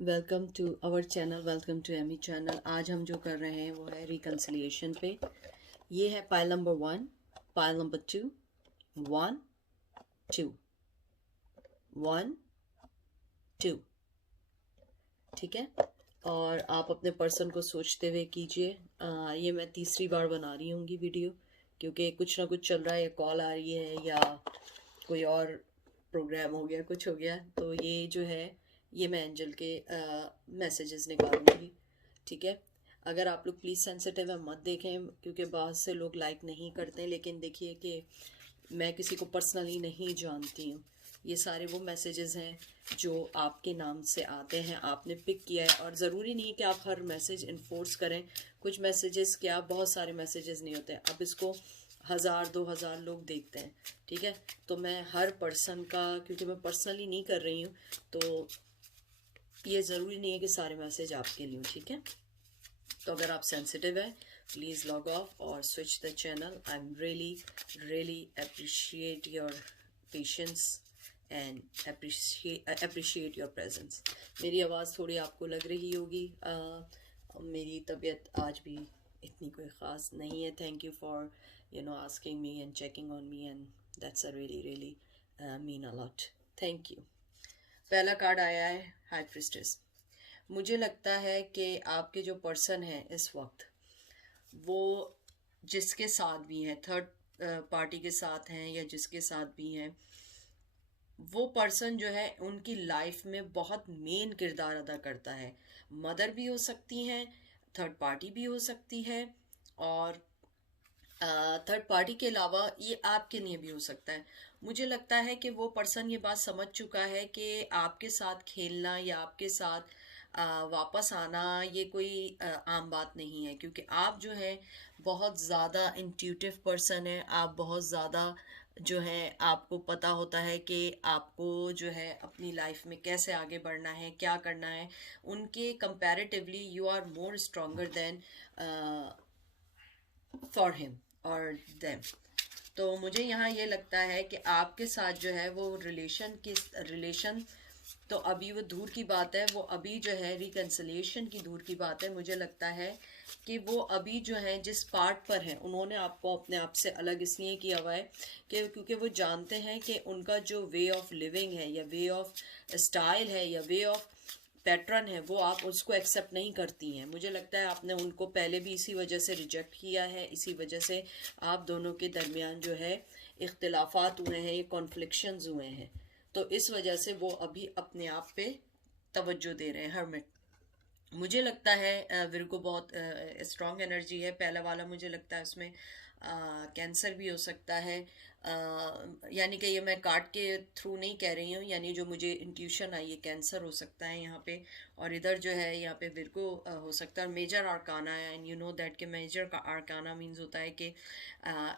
Welcome to our channel, welcome to Amy channel. आज हम जो कर रहे हैं वो है रिकन्सिलिएशन पे। ये है पाइल नंबर 1, पाइल नंबर 2, 1 2 1 2। ठीक है, और आप अपने पर्सन को सोचते हुए कीजिए। ये मैं तीसरी बार बना रही हूँगी वीडियो, क्योंकि कुछ ना कुछ चल रहा है, या कॉल आ रही है या कोई और प्रोग्राम हो गया, कुछ हो गया, तो ये जो है ये मैं एंजल के मैसेजेस निकालूंगी। ठीक है, अगर आप लोग प्लीज़ सेंसिटिव है मत देखें, क्योंकि बहुत से लोग लाइक नहीं करते, लेकिन देखिए कि मैं किसी को पर्सनली नहीं जानती हूँ। ये सारे वो मैसेजेस हैं जो आपके नाम से आते हैं, आपने पिक किया है, और ज़रूरी नहीं कि आप हर मैसेज इन्फोर्स करें। कुछ मैसेजेस क्या, बहुत सारे मैसेजेस नहीं होते। अब इसको 1000-2000 लोग देखते हैं। ठीक है, तो मैं हर पर्सन का, क्योंकि मैं पर्सनली नहीं कर रही हूँ, तो ये ज़रूरी नहीं है कि सारे मैसेज आपके लिए। ठीक है, तो अगर आप सेंसिटिव है प्लीज़ लॉग ऑफ और switch the channel. I am really appreciate your patience and appreciate your presence. मेरी आवाज़ थोड़ी आपको लग रही होगी, मेरी तबीयत आज भी इतनी कोई ख़ास नहीं है। Thank you for asking me and checking on me, and that's a really mean a lot. Thank you. पहला कार्ड आया है हाई प्रिस्टेस। मुझे लगता है कि आपके जो पर्सन है इस वक्त, वो जिसके साथ भी हैं, थर्ड पार्टी के साथ हैं या जिसके साथ भी हैं, वो पर्सन जो है उनकी लाइफ में बहुत मेन किरदार अदा करता है। मदर भी हो सकती हैं, थर्ड पार्टी भी हो सकती है, और थर्ड पार्टी के अलावा ये आपके लिए भी हो सकता है। मुझे लगता है कि वो पर्सन ये बात समझ चुका है कि आपके साथ खेलना या आपके साथ वापस आना ये कोई आम बात नहीं है, क्योंकि आप जो है बहुत ज़्यादा इंट्यूटिव पर्सन है। आप बहुत ज़्यादा जो है, आपको पता होता है कि आपको जो है अपनी लाइफ में कैसे आगे बढ़ना है, क्या करना है। उनके comparatively you are more stronger then for him और देम। तो मुझे यहाँ ये लगता है कि आपके साथ जो है वो रिलेशन तो अभी वो दूर की बात है, वो अभी जो है रिकन्सिलिएशन की दूर की बात है। मुझे लगता है कि वो अभी जो है जिस पार्ट पर है, उन्होंने आपको अपने आप से अलग इसलिए किया हुआ है कि क्योंकि वो जानते हैं कि उनका जो वे ऑफ लिविंग है या वे ऑफ स्टाइल है या वे ऑफ पैटर्न है, वो आप उसको एक्सेप्ट नहीं करती हैं। मुझे लगता है आपने उनको पहले भी इसी वजह से रिजेक्ट किया है, इसी वजह से आप दोनों के दरमियान जो है इख्तिलाफात हुए हैं, ये कॉन्फ्लिक्शंस हुए हैं। तो इस वजह से वो अभी अपने आप पे तवज्जो दे रहे हैं, हर्मिट। मुझे लगता है विर्गो बहुत स्ट्रॉन्ग एनर्जी है। पहला वाला मुझे लगता है उसमें कैंसर भी हो सकता है। यानी कि ये मैं कार्ड के थ्रू नहीं कह रही हूँ, यानी जो मुझे इंट्यूशन आई, ये कैंसर हो सकता है यहाँ पे, और इधर जो है यहाँ पे विर्गो हो सकता है। मेजर आर्काना है, एंड यू नो दैट कि मेजर का आर्काना मीन्स होता है कि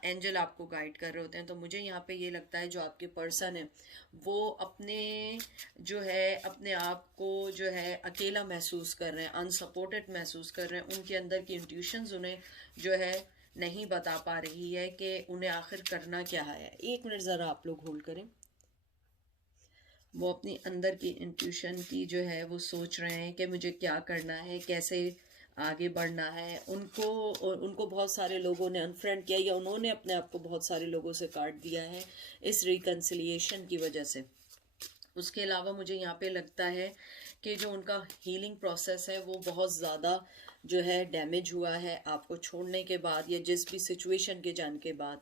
एंजल आपको गाइड कर रहे होते हैं। तो मुझे यहाँ पे ये लगता है जो आपके पर्सन है वो अपने जो है अपने आप को जो है अकेला महसूस कर रहे हैं, अनसपोर्टेड महसूस कर रहे हैं। उनके अंदर की इंट्यूशंस उन्हें जो है नहीं बता पा रही है कि उन्हें आखिर करना क्या है। एक मिनट ज़रा आप लोग होल्ड करें। वो अपनी अंदर की इंट्यूशन की जो है वो सोच रहे हैं कि मुझे क्या करना है, कैसे आगे बढ़ना है। उनको बहुत सारे लोगों ने अनफ्रेंड किया, या उन्होंने अपने आप को बहुत सारे लोगों से काट दिया है इस रिकन्सिलिएशन की वजह से। उसके अलावा मुझे यहाँ पे लगता है कि जो उनका हीलिंग प्रोसेस है वो बहुत ज़्यादा जो है डैमेज हुआ है आपको छोड़ने के बाद, या जिस भी सिचुएशन के जाने के बाद।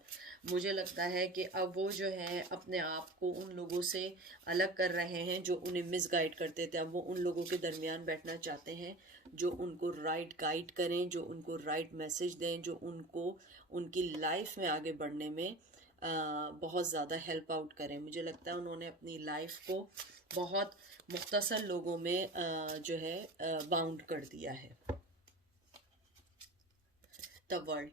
मुझे लगता है कि अब वो जो है अपने आप को उन लोगों से अलग कर रहे हैं जो उन्हें मिसगाइड करते थे। अब वो उन लोगों के दरमियान बैठना चाहते हैं जो उनको राइट गाइड करें, जो उनको राइट मैसेज दें, जो उनको उनकी लाइफ में आगे बढ़ने में बहुत ज़्यादा हेल्प आउट करें। मुझे लगता है उन्होंने अपनी लाइफ को बहुत मुख्तसर लोगों में जो है बाउंड कर दिया है। द वर्ल्ड,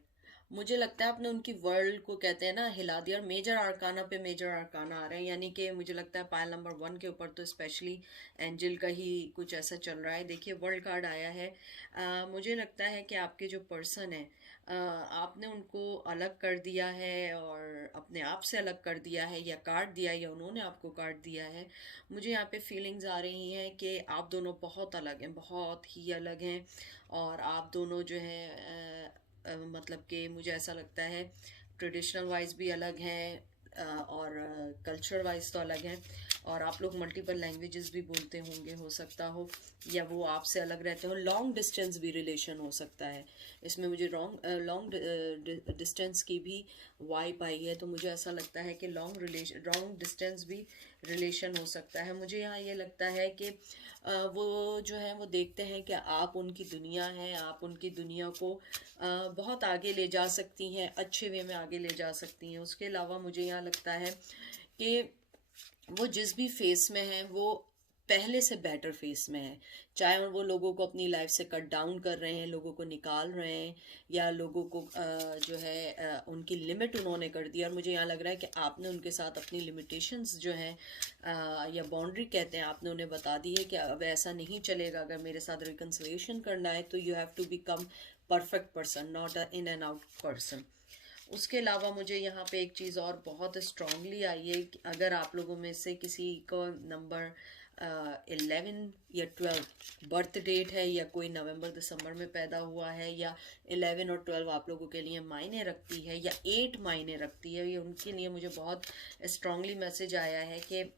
मुझे लगता है आपने उनकी वर्ल्ड को कहते हैं ना हिला दिया, और मेजर आर्काना पे मेजर आर्काना आ रहे हैं, यानी कि मुझे लगता है पायल नंबर 1 के ऊपर तो स्पेशली एंजल का ही कुछ ऐसा चल रहा है। देखिए वर्ल्ड कार्ड आया है। मुझे लगता है कि आपके जो पर्सन है, आपने उनको अलग कर दिया है और अपने आप से अलग कर दिया है, या काट दिया है, या उन्होंने आपको काट दिया है। मुझे यहाँ पे फीलिंग्स आ रही हैं कि आप दोनों बहुत अलग हैं, बहुत ही अलग हैं, और आप दोनों जो है मतलब कि मुझे ऐसा लगता है ट्रेडिशनल वाइज भी अलग हैं, और कल्चर वाइज तो अलग हैं, और आप लोग मल्टीपल लैंग्वेजेस भी बोलते होंगे, हो सकता हो, या वो आपसे अलग रहते हो। लॉन्ग डिस्टेंस भी रिलेशन हो सकता है इसमें, मुझे लॉन्ग डिस्टेंस की भी वाइब आई है, तो मुझे ऐसा लगता है कि लॉन्ग डिस्टेंस भी रिलेशन हो सकता है। मुझे यहाँ ये लगता है कि वो जो है वो देखते हैं कि आप उनकी दुनिया हैं, आप उनकी दुनिया को बहुत आगे ले जा सकती हैं, अच्छे वे में आगे ले जा सकती हैं। उसके अलावा मुझे यहाँ लगता है कि वो जिस भी फेस में है वो पहले से बेटर फेस में है, चाहे वो लोगों को अपनी लाइफ से कट डाउन कर रहे हैं, लोगों को निकाल रहे हैं, या लोगों को जो है उनकी लिमिट उन्होंने कर दी। और मुझे यहाँ लग रहा है कि आपने उनके साथ अपनी लिमिटेशंस जो हैं या बाउंड्री कहते हैं, आपने उन्हें बता दी है कि अब ऐसा नहीं चलेगा, अगर मेरे साथ रिकन्सिलिएशन करना है तो you have to become perfect person, not a in and out person. उसके अलावा मुझे यहाँ पे एक चीज़ और बहुत स्ट्रांगली आई है कि अगर आप लोगों में से किसी को नंबर 11 या 12 बर्थ डेट है, या कोई नवंबर दिसंबर में पैदा हुआ है, या 11 और 12 आप लोगों के लिए मायने रखती है, या 8 मायने रखती है, ये उनके लिए मुझे बहुत स्ट्रांगली मैसेज आया है कि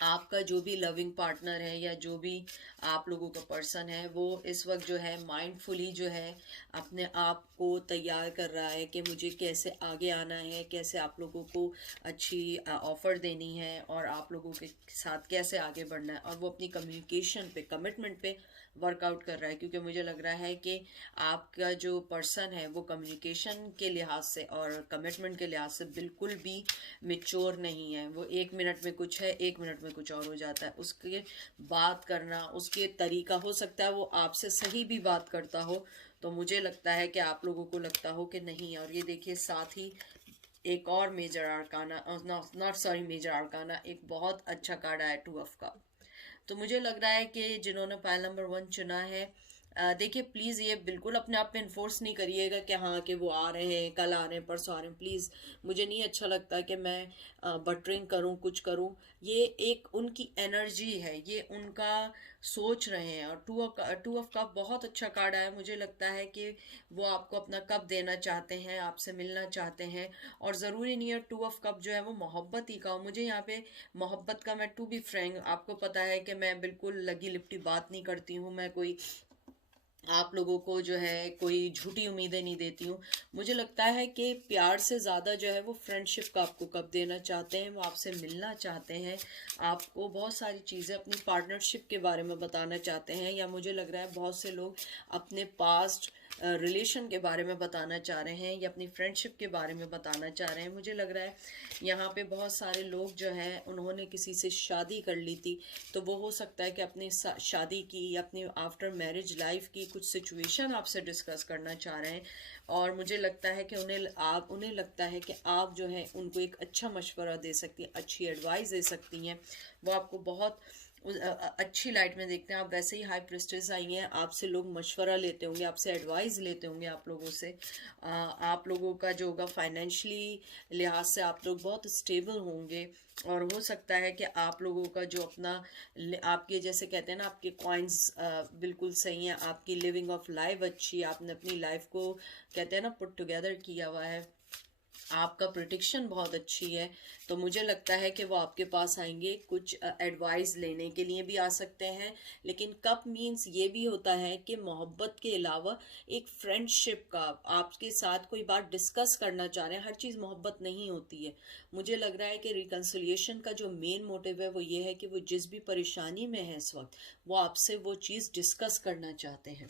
आपका जो भी लविंग पार्टनर है, या जो भी आप लोगों का पर्सन है, वो इस वक्त जो है माइंडफुली जो है अपने आप को तैयार कर रहा है कि मुझे कैसे आगे आना है, कैसे आप लोगों को अच्छी ऑफर देनी है, और आप लोगों के साथ कैसे आगे बढ़ना है, और वो अपनी कम्युनिकेशन पे, कमिटमेंट पे वर्कआउट कर रहा है। क्योंकि मुझे लग रहा है कि आपका जो पर्सन है वो कम्युनिकेशन के लिहाज से और कमिटमेंट के लिहाज से बिल्कुल भी मेच्योर नहीं है। वो 1 मिनट में कुछ है, 1 मिनट में कुछ और हो जाता है। उसके बात करना, उसके तरीका, हो सकता है वो आपसे सही भी बात करता हो, तो मुझे लगता है कि आप लोगों को लगता हो कि नहीं। और ये देखिए साथ ही एक और major arcana, not sorry major arcana, एक बहुत अच्छा कार्ड आया 2 ऑफ कप। तो मुझे लग रहा है कि जिन्होंने पायल नंबर 1 चुना है, देखिए प्लीज़ ये बिल्कुल अपने आप पे इन्फोर्स नहीं करिएगा कि हाँ कि वो आ रहे हैं, कल आ रहे हैं, परसों आ रहे हैं। प्लीज़, मुझे नहीं अच्छा लगता कि मैं बटरिंग करूँ, कुछ करूँ। ये एक उनकी एनर्जी है, ये उनका सोच रहे हैं। और टू ऑफ कप बहुत अच्छा कार्ड आया। मुझे लगता है कि वो आपको अपना कप देना चाहते हैं, आपसे मिलना चाहते हैं। और ज़रूरी नहीं है टू ऑफ कप जो है वो मोहब्बत ही का हो। मुझे यहाँ पे मोहब्बत का, मैं टू बी फ्रैंक, आपको पता है कि मैं बिल्कुल लगी लिपटी बात नहीं करती हूँ, मैं कोई आप लोगों को जो है कोई झूठी उम्मीदें नहीं देती हूँ। मुझे लगता है कि प्यार से ज़्यादा जो है वो फ्रेंडशिप का आपको कब देना चाहते हैं, वो आपसे मिलना चाहते हैं, आपको बहुत सारी चीज़ें अपनी पार्टनरशिप के बारे में बताना चाहते हैं। या मुझे लग रहा है बहुत से लोग अपने पास्ट रिलेशन के बारे में बताना चाह रहे हैं, या अपनी फ्रेंडशिप के बारे में बताना चाह रहे हैं। मुझे लग रहा है यहाँ पे बहुत सारे लोग जो हैं उन्होंने किसी से शादी कर ली थी, तो वो हो सकता है कि अपनी शादी की या अपनी आफ्टर मैरिज लाइफ की कुछ सिचुएशन आपसे डिस्कस करना चाह रहे हैं। और मुझे लगता है कि उन्हें लगता है कि आप जो है उनको एक अच्छा मशवरा दे सकती हैं, अच्छी एडवाइस दे सकती हैं। वो आपको बहुत अच्छी लाइट में देखते हैं। आप वैसे ही हाई प्रेस्टेस आई हैं, आपसे लोग मशवरा लेते होंगे, आपसे एडवाइस लेते होंगे, आप लोगों से। आप लोगों का जो होगा फाइनेंशियली लिहाज से आप लोग बहुत स्टेबल होंगे। और हो सकता है कि आप लोगों का जो अपना, आपके जैसे कहते हैं ना, आपके कॉइन्स बिल्कुल सही हैं, आपकी लिविंग ऑफ लाइफ अच्छी है, आपने अपनी लाइफ को कहते हैं ना पुट टुगेदर किया हुआ है, आपका प्रोटेक्शन बहुत अच्छी है। तो मुझे लगता है कि वो आपके पास आएंगे, कुछ एडवाइस लेने के लिए भी आ सकते हैं। लेकिन कप मीन्स ये भी होता है कि मोहब्बत के अलावा एक फ्रेंडशिप का, आपके साथ कोई बात डिस्कस करना चाह रहे हैं। हर चीज़ मोहब्बत नहीं होती है। मुझे लग रहा है कि रिकन्सिलिएशन का जो मेन मोटिव है वो ये है कि वो जिस भी परेशानी में है इस वक्त, वो आपसे वो चीज़ डिस्कस करना चाहते हैं।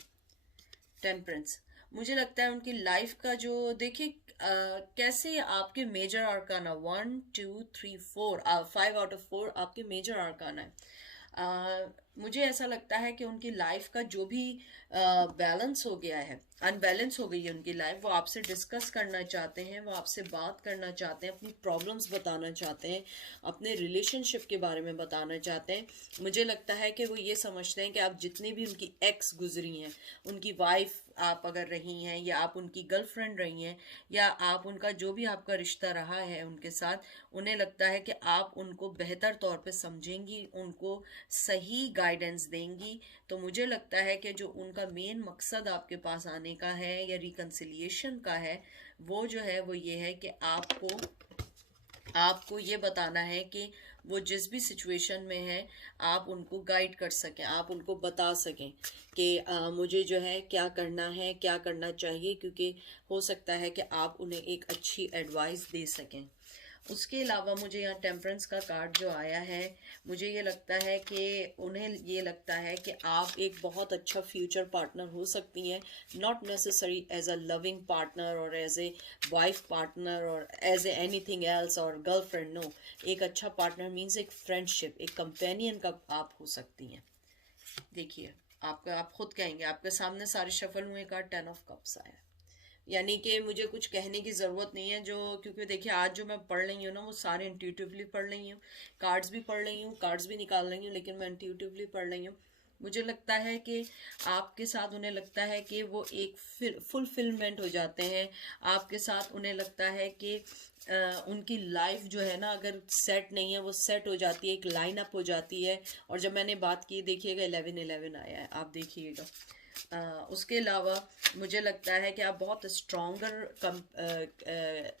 टेम्परेंस, मुझे लगता है उनकी लाइफ का जो, देखिए कैसे आपके मेजर आर्काना 1 2 3 4 5 आउट ऑफ 4 आपके मेजर आर्काना है। मुझे ऐसा लगता है कि उनकी लाइफ का जो भी बैलेंस हो गया है, अनबैलेंस हो गई है उनकी लाइफ, वो आपसे डिस्कस करना चाहते हैं, वो आपसे बात करना चाहते हैं, अपनी प्रॉब्लम्स बताना चाहते हैं, अपने रिलेशनशिप के बारे में बताना चाहते हैं। मुझे लगता है कि वो ये समझते हैं कि आप जितनी भी उनकी एक्स गुजरी हैं, उनकी वाइफ आप अगर रही हैं, या आप उनकी गर्लफ्रेंड रही हैं, या आप उनका जो भी आपका रिश्ता रहा है उनके साथ, उन्हें लगता है कि आप उनको बेहतर तौर पे समझेंगी, उनको सही गाइडेंस देंगी। तो मुझे लगता है कि जो उनका मेन मकसद आपके पास आने का है या रिकंसिलिएशन का है, वो जो है वो ये है कि आपको ये बताना है कि वो जिस भी सिचुएशन में है, आप उनको गाइड कर सकें, आप उनको बता सकें कि मुझे जो है क्या करना है, क्या करना चाहिए, क्योंकि हो सकता है कि आप उन्हें एक अच्छी एडवाइस दे सकें। उसके अलावा मुझे यहाँ टेम्परेंस का कार्ड जो आया है, मुझे ये लगता है कि उन्हें ये लगता है कि आप एक बहुत अच्छा फ्यूचर पार्टनर हो सकती हैं, not necessary as a loving partner और एज ए वाइफ पार्टनर और एज ए एनीथिंग एल्स और गर्लफ्रेंड, नो। एक अच्छा पार्टनर मीन्स एक फ्रेंडशिप, एक कंपेनियन का आप हो सकती हैं। देखिए, आप खुद कहेंगे, आपके सामने सारे शफल हुए कार्ड 10 ऑफ कप्स आया, यानी कि मुझे कुछ कहने की ज़रूरत नहीं है, जो क्योंकि देखिए आज जो मैं पढ़ रही हूँ ना, वो सारे इंट्यूटिवली पढ़ रही हूँ, कार्ड्स भी पढ़ रही हूँ, कार्ड्स भी निकाल रही हूँ, लेकिन मैं इंट्यूटिवली पढ़ रही हूँ। मुझे लगता है कि आपके साथ उन्हें लगता है कि वो एक फुलफिलमेंट हो जाते हैं आपके साथ। उन्हें लगता है कि उनकी लाइफ जो है ना, अगर सेट नहीं है, वो सेट हो जाती है, एक लाइन अप हो जाती है। और जब मैंने बात की, देखिएगा 11-11 आया है, आप देखिएगा। उसके अलावा मुझे लगता है कि आप बहुत स्ट्रॉन्गर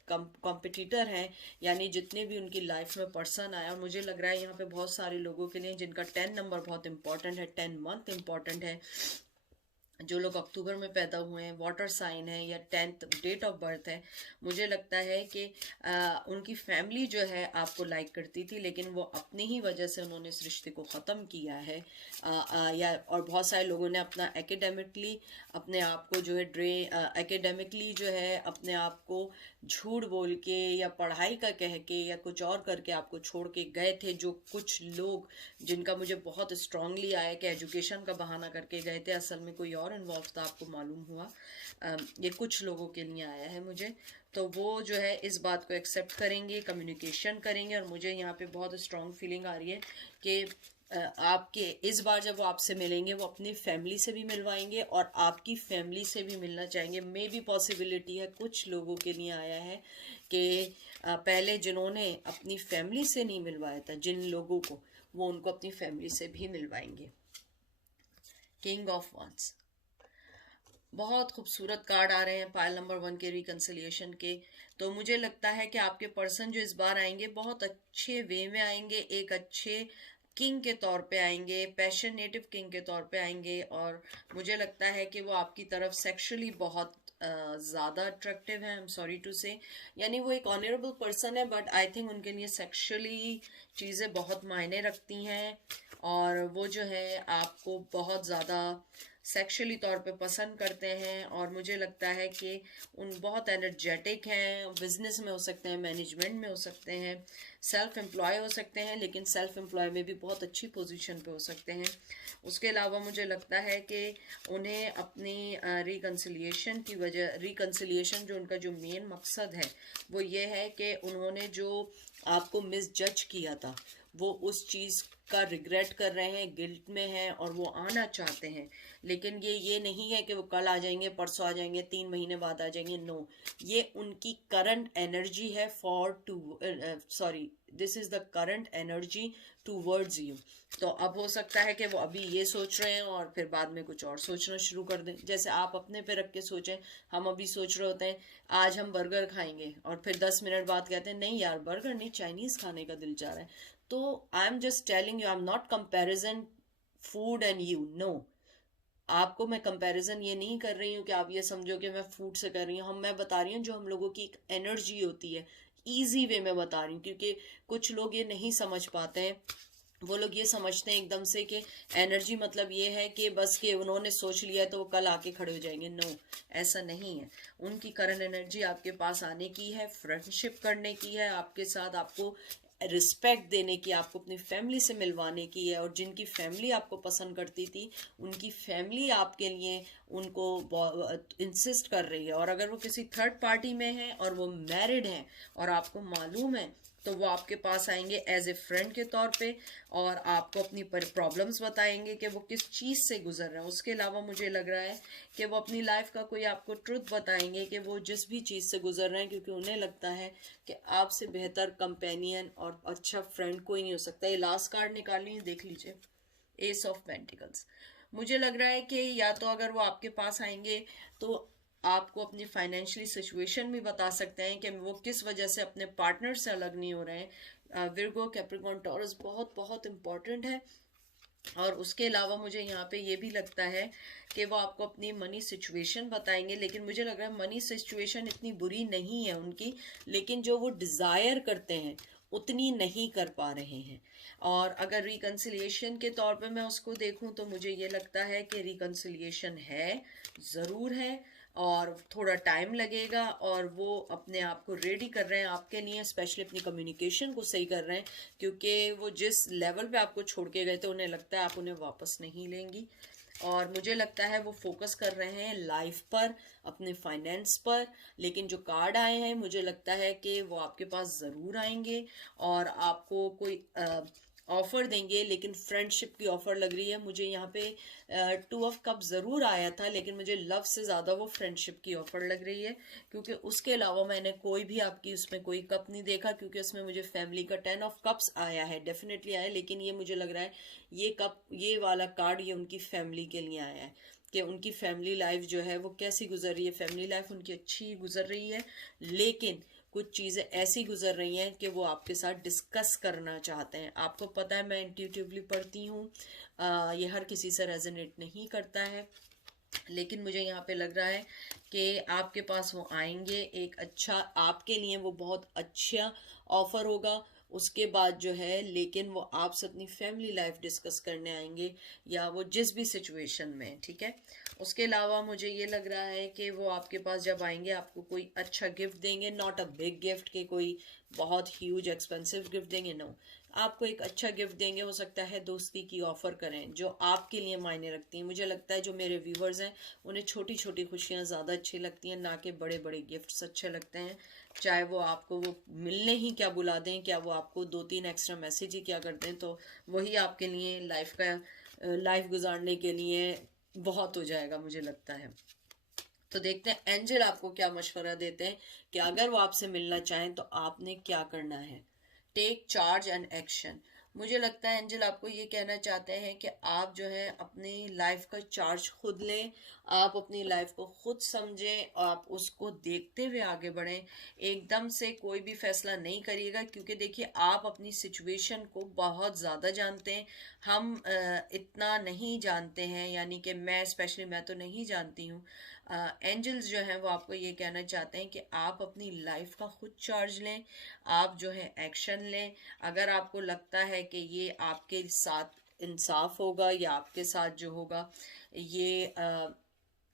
कॉम्पिटिटर हैं, यानी जितने भी उनकी लाइफ में पर्सन आया। और मुझे लग रहा है यहाँ पे बहुत सारे लोगों के लिए जिनका 10 नंबर बहुत इंपॉर्टेंट है, 10 मंथ इंपॉर्टेंट है, जो लोग अक्टूबर में पैदा हुए हैं, वाटर साइन है या 10th डेट ऑफ बर्थ है। मुझे लगता है कि उनकी फैमिली जो है आपको लाइक करती थी, लेकिन वो अपनी ही वजह से उन्होंने इस रिश्ते को ख़त्म किया है। या और बहुत सारे लोगों ने अपना एकेडमिकली अपने आप को जो है एकेडमिकली जो है अपने आप को झूठ बोल के या पढ़ाई का कह के या कुछ और करके आपको छोड़ के गए थे। जो कुछ लोग जिनका मुझे बहुत स्ट्रांगली आया कि एजुकेशन का बहाना करके गए थे, असल में कोई और इन्वॉल्व था, आपको मालूम हुआ। ये कुछ लोगों के लिए आया है मुझे। तो वो जो है इस बात को एक्सेप्ट करेंगे, कम्युनिकेशन करेंगे। और मुझे यहाँ पे बहुत स्ट्रांग फीलिंग आ रही है कि आपके इस बार जब वो आपसे मिलेंगे, वो अपनी फैमिली से भी मिलवाएंगे और आपकी फैमिली से भी मिलना चाहेंगे। मे भी पॉसिबिलिटी है, कुछ लोगों के लिए आया है कि पहले जिन्होंने अपनी फैमिली से नहीं मिलवाया था जिन लोगों को, वो उनको अपनी फैमिली से भी मिलवाएंगे। किंग ऑफ वंस, बहुत खूबसूरत कार्ड आ रहे हैं पाइल नंबर 1 के रिकंसिलिएशन के। तो मुझे लगता है कि आपके पर्सन जो इस बार आएंगे, बहुत अच्छे वे में आएंगे, एक अच्छे किंग के तौर पे आएंगे, पैशनेटिव किंग के तौर पे आएंगे। और मुझे लगता है कि वो आपकी तरफ सेक्सुअली बहुत ज़्यादा अट्रैक्टिव है। आई एम सॉरी टू से, यानी वो एक ऑनरेबल पर्सन है, बट आई थिंक उनके लिए सेक्सुअली चीज़ें बहुत मायने रखती हैं। और वो जो है आपको बहुत ज़्यादा सेक्सुअली तौर पे पसंद करते हैं। और मुझे लगता है कि उन बहुत एनर्जेटिक हैं, बिजनेस में हो सकते हैं, मैनेजमेंट में हो सकते हैं, सेल्फ एम्प्लॉय हो सकते हैं, लेकिन सेल्फ एम्प्लॉय में भी बहुत अच्छी पोजीशन पे हो सकते हैं। उसके अलावा मुझे लगता है कि उन्हें अपनी रिकंसिलिएशन की वजह, रिकंसिलिएशन जो उनका जो मेन मकसद है वो ये है कि उन्होंने जो आपको मिसजज किया था, वो उस चीज़ का रिग्रेट कर रहे हैं, गिल्ट में हैं और वो आना चाहते हैं। लेकिन ये नहीं है कि वो कल आ जाएंगे, परसों आ जाएंगे, 3 महीने बाद आ जाएंगे, नो। ये उनकी करंट एनर्जी है this is the current energy towards you. तो अब हो सकता है कि वो अभी ये सोच रहे हैं और फिर बाद में कुछ और सोचना शुरू कर दें। जैसे आप अपने पे रख के सोचें, हम अभी सोच रहे होते हैं आज हम बर्गर खाएंगे, और फिर 10 मिनट बाद कहते हैं नहीं यार बर्गर नहीं, चाइनीज खाने का दिल चाह रहा है। तो I am just telling you, I am not comparison food and you, no. आपको मैं कंपैरिजन ये नहीं कर रही हूँ कि आप ये समझो कि मैं फूड से कर रही हूँ। मैं बता रही हूँ जो हम लोगों की एक एनर्जी होती है, इजी वे में बता रही हूँ, क्योंकि कुछ लोग ये नहीं समझ पाते हैं। वो लोग ये समझते हैं एकदम से कि एनर्जी मतलब ये है कि बस कि उन्होंने सोच लिया है तो वो कल आके खड़े हो जाएंगे, नो, ऐसा नहीं है। उनकी करंट एनर्जी आपके पास आने की है, फ्रेंडशिप करने की है आपके साथ, आपको रिस्पेक्ट देने की, आपको अपनी फैमिली से मिलवाने की है, और जिनकी फैमिली आपको पसंद करती थी उनकी फैमिली आपके लिए उनको इंसिस्ट कर रही है। और अगर वो किसी थर्ड पार्टी में है और वो मैरिड हैं और आपको मालूम है, तो वो आपके पास आएंगे एज ए फ्रेंड के तौर पे और आपको अपनी प्रॉब्लम्स बताएंगे कि वो किस चीज़ से गुजर रहे हैं। उसके अलावा मुझे लग रहा है कि वो अपनी लाइफ का कोई आपको ट्रुथ बताएंगे कि वो जिस भी चीज़ से गुजर रहे हैं, क्योंकि उन्हें लगता है कि आपसे बेहतर कंपेनियन और अच्छा फ्रेंड कोई नहीं हो सकता। ये लास्ट कार्ड निकालिए, देख लीजिए, एस ऑफ पेंटिकल्स। मुझे लग रहा है कि या तो अगर वो आपके पास आएंगे तो आपको अपनी फाइनेंशियली सिचुएशन भी बता सकते हैं कि वो किस वजह से अपने पार्टनर से अलग नहीं हो रहे हैं। विर्गो, कैप्रिकॉर्न, टॉरस बहुत बहुत इंपॉर्टेंट है। और उसके अलावा मुझे यहाँ पे ये भी लगता है कि वो आपको अपनी मनी सिचुएशन बताएंगे, लेकिन मुझे लग रहा है मनी सिचुएशन इतनी बुरी नहीं है उनकी, लेकिन जो वो डिज़ायर करते हैं उतनी नहीं कर पा रहे हैं। और अगर रिकन्सिलिएशन के तौर पे मैं उसको देखूं तो मुझे ये लगता है कि रिकन्सिलिएशन है, ज़रूर है, और थोड़ा टाइम लगेगा, और वो अपने आप को रेडी कर रहे हैं आपके लिए, स्पेशली अपनी कम्युनिकेशन को सही कर रहे हैं, क्योंकि वो जिस लेवल पे आपको छोड़ के गए थे उन्हें लगता है आप उन्हें वापस नहीं लेंगी। और मुझे लगता है वो फोकस कर रहे हैं लाइफ पर, अपने फाइनेंस पर। लेकिन जो कार्ड आए हैं मुझे लगता है कि वो आपके पास ज़रूर आएंगे और आपको कोई ऑफर देंगे, लेकिन फ्रेंडशिप की ऑफर लग रही है मुझे यहाँ पे। 2 ऑफ कप ज़रूर आया था, लेकिन मुझे लव से ज़्यादा वो फ्रेंडशिप की ऑफर लग रही है, क्योंकि उसके अलावा मैंने कोई भी आपकी उसमें कोई कप नहीं देखा, क्योंकि उसमें मुझे फैमिली का 10 ऑफ कप्स आया है, डेफिनेटली आया है, लेकिन ये मुझे लग रहा है ये कप, ये वाला कार्ड ये उनकी फैमिली के लिए आया है कि उनकी फैमिली लाइफ जो है वो कैसी गुजर रही है। फैमिली लाइफ उनकी अच्छी गुजर रही है, लेकिन कुछ चीज़ें ऐसी गुजर रही हैं कि वो आपके साथ डिस्कस करना चाहते हैं। आपको पता है मैं इंट्यूटिवली पढ़ती हूँ, ये हर किसी से रेजोनेट नहीं करता है, लेकिन मुझे यहाँ पे लग रहा है कि आपके पास वो आएंगे, एक अच्छा आपके लिए वो बहुत अच्छा ऑफर होगा। उसके बाद जो है, लेकिन वो आपसे अपनी फैमिली लाइफ डिस्कस करने आएंगे, या वो जिस भी सिचुएशन में, ठीक है। उसके अलावा मुझे ये लग रहा है कि वो आपके पास जब आएंगे आपको कोई अच्छा गिफ्ट देंगे, नॉट अ बिग गिफ्ट के कोई बहुत ह्यूज एक्सपेंसिव गिफ्ट देंगे, नो, आपको एक अच्छा गिफ्ट देंगे। हो सकता है दोस्ती की ऑफर करें जो आपके लिए मायने रखती हैं। मुझे लगता है जो मेरे व्यूवर्स हैं उन्हें छोटी छोटी खुशियाँ ज़्यादा अच्छी लगती हैं, ना कि बड़े बड़े गिफ्ट्स अच्छे लगते हैं। चाहे वो आपको वो मिलने ही क्या बुला दें, क्या वो आपको 2-3 एक्स्ट्रा मैसेज ही क्या कर दें, तो वही आपके लिए लाइफ गुजारने के लिए बहुत हो जाएगा मुझे लगता है। तो देखते हैं एंजल आपको क्या मशवरा देते हैं कि अगर वो आपसे मिलना चाहें तो आपने क्या करना है। Take charge and action. मुझे लगता है एंजल आपको ये कहना चाहते हैं कि आप जो है अपनी लाइफ का चार्ज खुद लें, आप अपनी लाइफ को खुद समझें, आप उसको देखते हुए आगे बढ़ें। एकदम से कोई भी फैसला नहीं करिएगा, क्योंकि देखिए आप अपनी सिचुएशन को बहुत ज़्यादा जानते हैं, हम इतना नहीं जानते हैं, यानी कि मैं स्पेशली मैं तो नहीं जानती हूँ। एंजल्स जो हैं वो आपको ये कहना चाहते हैं कि आप अपनी लाइफ का खुद चार्ज लें, आप जो है एक्शन लें। अगर आपको लगता है कि ये आपके साथ इंसाफ होगा या आपके साथ जो होगा ये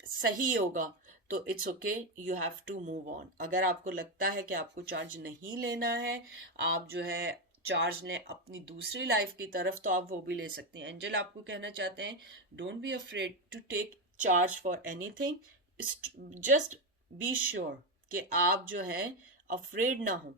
सही होगा, तो it's okay, you have to move on. अगर आपको लगता है कि आपको चार्ज नहीं लेना है, आप जो है चार्ज लें अपनी दूसरी लाइफ की तरफ, तो आप वो भी ले सकते हैं। एंजल आपको कहना चाहते हैं don't be afraid to take charge for anything, just be sure कि आप जो है अफ्रेड ना हो,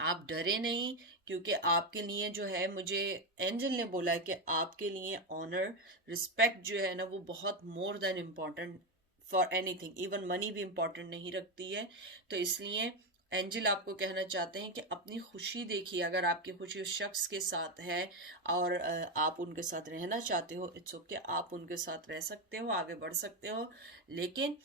आप डरे नहीं, क्योंकि आपके लिए जो है, मुझे एंजल ने बोला है कि आपके लिए ऑनर, रिस्पेक्ट जो है ना वो बहुत more than important for anything, even money भी इम्पॉर्टेंट नहीं रखती है। तो इसलिए एंजल आपको कहना चाहते हैं कि अपनी खुशी देखिए, अगर आपकी खुशी उस शख्स के साथ है और आप उनके साथ रहना चाहते हो, इट्स ओके, आप उनके साथ रह सकते हो, आगे बढ़ सकते हो, लेकिन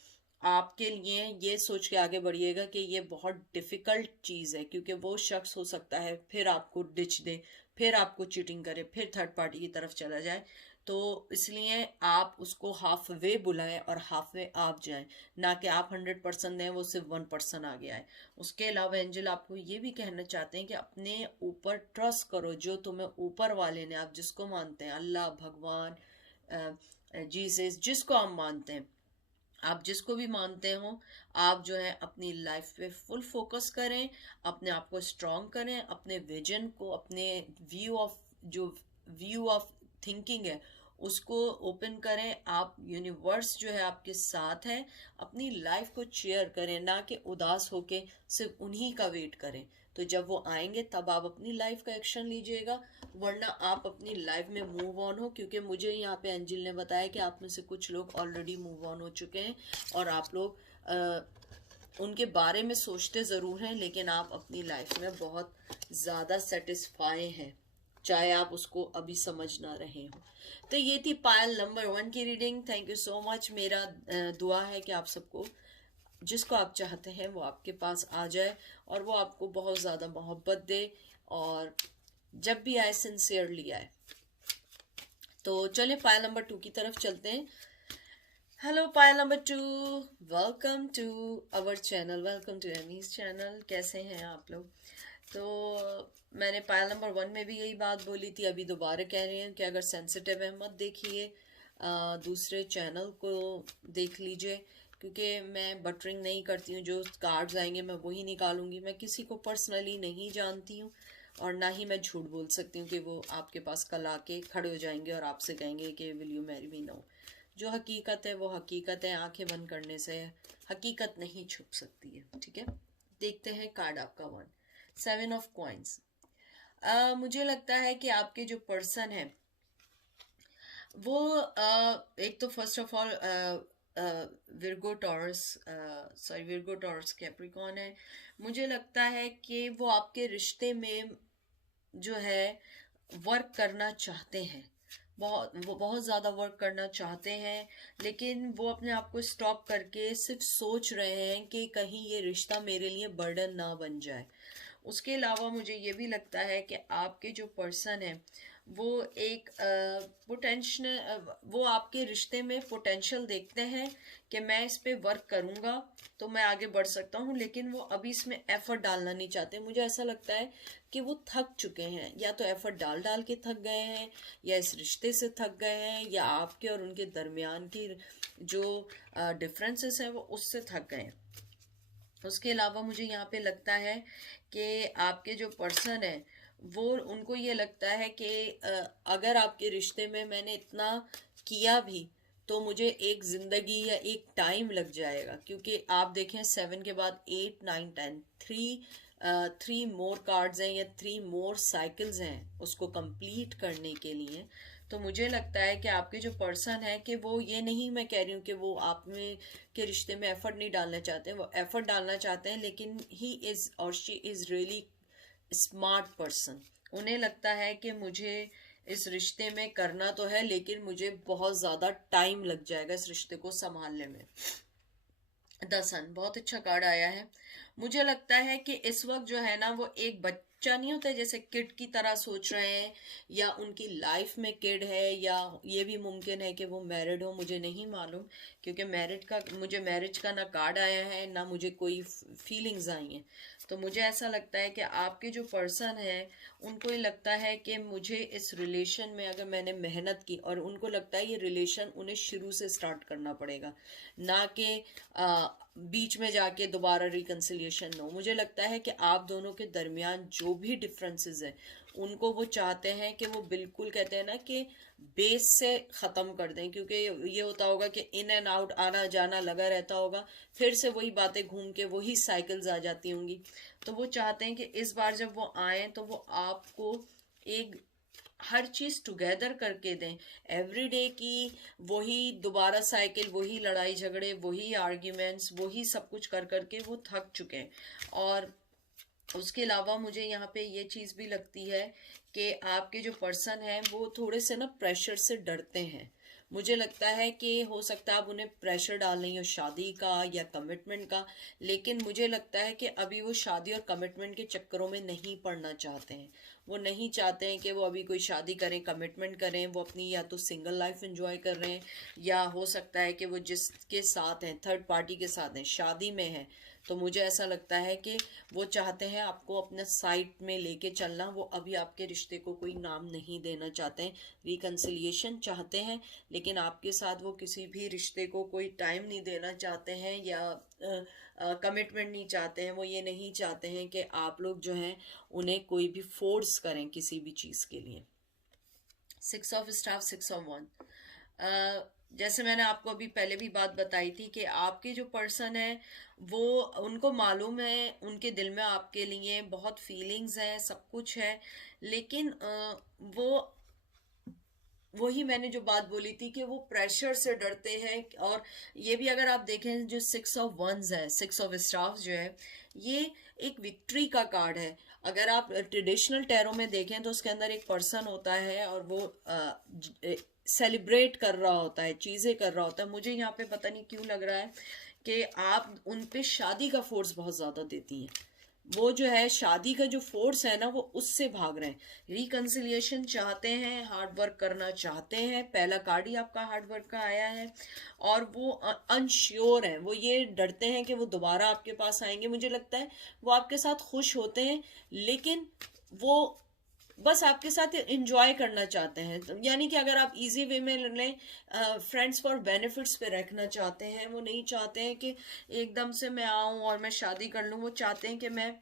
आपके लिए ये सोच के आगे बढ़िएगा कि ये बहुत डिफ़िकल्ट चीज़ है, क्योंकि वो शख्स हो सकता है फिर आपको डिच दे, फिर आपको चीटिंग करे, फिर थर्ड पार्टी की तरफ चला जाए। तो इसलिए आप उसको हाफ वे बुलाएं और हाफ वे आप जाएं, ना कि आप 100% दें वो सिर्फ 1% आ गया है। उसके अलावा एंजल आपको ये भी कहना चाहते हैं कि अपने ऊपर ट्रस्ट करो, जो तुम्हें ऊपर वाले ने, आप जिसको मानते हैं, अल्लाह, भगवान, जीसस, जिसको आप मानते हैं, आप जिसको भी मानते हो, आप जो है अपनी लाइफ पे फुल फोकस करें, अपने आप को स्ट्रॉन्ग करें, अपने विजन को, अपने जो व्यू ऑफ थिंकिंग है उसको ओपन करें। आप यूनिवर्स जो है आपके साथ है, अपनी लाइफ को चेयर करें, ना कि उदास होके सिर्फ उन्हीं का वेट करें। तो जब वो आएंगे तब आप अपनी लाइफ का एक्शन लीजिएगा, वरना आप अपनी लाइफ में मूव ऑन हो। क्योंकि मुझे यहाँ पे अंजिल ने बताया कि आप में से कुछ लोग ऑलरेडी मूव ऑन हो चुके हैं और आप लोग उनके बारे में सोचते ज़रूर हैं, लेकिन आप अपनी लाइफ में बहुत ज़्यादा सेटिस्फाई हैं, चाहे आप उसको अभी समझ ना रहे हो। तो ये थी पायल नंबर 1 की reading. Thank you so much. मेरा दुआ है कि आप सबको जिसको आप चाहते हैं वो आपके पास आ जाए और वो आपको बहुत ज़्यादा मोहब्बत दे, और जब भी आए सिंसियरली आए। तो चलिए पायल नंबर 2 की तरफ चलते हैं। Hello Payal number 2, welcome to our channel, welcome to Amy's channel. कैसे हैं आप लोग? तो मैंने पायल नंबर 1 में भी यही बात बोली थी, अभी दोबारा कह रही हूँ कि अगर सेंसिटिव है मत देखिए, दूसरे चैनल को देख लीजिए, क्योंकि मैं बटरिंग नहीं करती हूँ। जो कार्ड्स आएंगे मैं वही निकालूंगी। मैं किसी को पर्सनली नहीं जानती हूँ और ना ही मैं झूठ बोल सकती हूँ कि वो आपके पास कल आके खड़े हो जाएंगे और आपसे कहेंगे कि will you marry me. No, जो हकीकत है वो हकीकत है, आंखें बंद करने से हकीकत नहीं छुप सकती है। ठीक है, देखते हैं कार्ड आपका 1, 7 ऑफ कॉइंस। मुझे लगता है कि आपके जो पर्सन है वो एक तो first of all Virgo taurus, Virgo taurus Capricorn है। मुझे लगता है कि वो आपके रिश्ते में जो है वर्क करना चाहते हैं, वो बहुत ज़्यादा वर्क करना चाहते हैं, लेकिन वो अपने आप को स्टॉप करके सिर्फ सोच रहे हैं कि कहीं ये रिश्ता मेरे लिए बर्डन ना बन जाए। उसके अलावा मुझे ये भी लगता है कि आपके जो पर्सन है वो एक पोटेंशियल, वो आपके रिश्ते में पोटेंशियल देखते हैं कि मैं इस पे वर्क करूँगा तो मैं आगे बढ़ सकता हूँ, लेकिन वो अभी इसमें एफर्ट डालना नहीं चाहते। मुझे ऐसा लगता है कि वो थक चुके हैं, या तो एफर्ट डाल डाल के थक गए हैं, या इस रिश्ते से थक गए हैं, या आपके और उनके दरमियान की जो डिफरेंसेस हैं वो उससे थक गए हैं। उसके अलावा मुझे यहाँ पे लगता है कि आपके जो पर्सन है वो, उनको ये लगता है कि अगर आपके रिश्ते में मैंने इतना किया भी तो मुझे एक जिंदगी या एक टाइम लग जाएगा। क्योंकि आप देखें 7 के बाद 8, 9, 10, 3 मोर कार्ड्स हैं या 3 मोर साइकिल्स हैं उसको कंप्लीट करने के लिए। तो मुझे लगता है कि आपके जो पर्सन है कि वो, ये नहीं मैं कह रही हूँ कि वो आप में के रिश्ते में एफर्ट नहीं डालना चाहते हैं, वो एफर्ट डालना चाहते हैं, लेकिन ही इज़ और she is really smart person. उन्हें लगता है कि मुझे इस रिश्ते में करना तो है, लेकिन मुझे बहुत ज़्यादा टाइम लग जाएगा इस रिश्ते को संभालने में। द सन बहुत अच्छा कार्ड आया है। मुझे लगता है कि इस वक्त जो है ना वो एक बच्चा नहीं होता, जैसे किड की तरह सोच रहे हैं, या उनकी लाइफ में किड है, या ये भी मुमकिन है कि वो मैरिड हो, मुझे नहीं मालूम। क्योंकि मुझे मैरिज का ना कार्ड आया है ना मुझे कोई फीलिंग्स आई हैं। तो मुझे ऐसा लगता है कि आपके जो पर्सन है उनको ये लगता है कि मुझे इस रिलेशन में अगर मैंने मेहनत की, और उनको लगता है ये रिलेशन उन्हें शुरू से स्टार्ट करना पड़ेगा, ना कि बीच में जाके दोबारा रिकन्सिलिएशन हो। मुझे लगता है कि आप दोनों के दरमियान जो भी डिफरेंसेस हैं उनको वो चाहते हैं कि वो बिल्कुल, कहते हैं ना कि बेस से ख़त्म कर दें। क्योंकि ये होता होगा कि इन एंड आउट, आना जाना लगा रहता होगा, फिर से वही बातें घूम के वही साइकिल्स आ जाती होंगी। तो वो चाहते हैं कि इस बार जब वो आए तो वो आपको एक हर चीज टुगेदर करके दें। एवरी डे की वही दोबारा साइकिल, वही लड़ाई झगड़े, वही आर्ग्यूमेंट्स, वही सब कुछ कर करके वो थक चुके हैं। और उसके अलावा मुझे यहाँ पे ये चीज़ भी लगती है कि आपके जो पर्सन हैं वो थोड़े से ना प्रेशर से डरते हैं। मुझे लगता है कि हो सकता है आप उन्हें प्रेशर डाल रही हो शादी का या कमिटमेंट का, लेकिन मुझे लगता है कि अभी वो शादी और कमिटमेंट के चक्करों में नहीं पड़ना चाहते हैं। वो नहीं चाहते हैं कि वो अभी कोई शादी करें, कमिटमेंट करें, वो अपनी या तो सिंगल लाइफ एंजॉय कर रहे हैं, या हो सकता है कि वो जिसके साथ हैं, थर्ड पार्टी के साथ हैं, शादी में हैं, तो मुझे ऐसा लगता है कि वो चाहते हैं आपको अपने साइड में लेके चलना, वो अभी आपके रिश्ते को कोई नाम नहीं देना चाहते हैं, रिकन्सिलिएशन चाहते हैं, लेकिन आपके साथ वो किसी भी रिश्ते को कोई टाइम नहीं देना चाहते हैं, या कमिटमेंट नहीं चाहते हैं। वो ये नहीं चाहते हैं कि आप लोग जो हैं उन्हें कोई भी फोर्स करें किसी भी चीज़ के लिए। 6 ऑफ स्टाफ, 6 ऑफ वन। जैसे मैंने आपको अभी पहले भी बात बताई थी कि आपके जो पर्सन है वो, उनको मालूम है, उनके दिल में आपके लिए बहुत फीलिंग्स हैं, सब कुछ है, लेकिन वो वही मैंने जो बात बोली थी कि वो प्रेशर से डरते हैं। और ये भी अगर आप देखें, जो 6 ऑफ वंस है, 6 ऑफ स्टाफ जो है, ये एक विक्ट्री का कार्ड है। अगर आप ट्रेडिशनल टैरो में देखें तो उसके अंदर एक पर्सन होता है और वो सेलिब्रेट कर रहा होता है, चीज़ें कर रहा होता है। मुझे यहाँ पे पता नहीं क्यों लग रहा है कि आप उन पे शादी का फोर्स बहुत ज़्यादा देती हैं। वो जो है शादी का जो फोर्स है ना, वो उससे भाग रहे हैं। रिकन्सिलिएशन चाहते हैं, हार्ड वर्क करना चाहते हैं, पहला कार्ड ही आपका हार्ड वर्क का आया है, और वो अनश्योर हैं, वो ये डरते हैं कि वो दोबारा आपके पास आएंगे। मुझे लगता है वो आपके साथ खुश होते हैं, लेकिन वो बस आपके साथ इंजॉय करना चाहते हैं। यानी कि अगर आप इजी वे में लें, फ्रेंड्स फॉर बेनिफिट्स पे रखना चाहते हैं। वो नहीं चाहते हैं कि एकदम से मैं आऊं और मैं शादी कर लूं। वो चाहते हैं कि मैं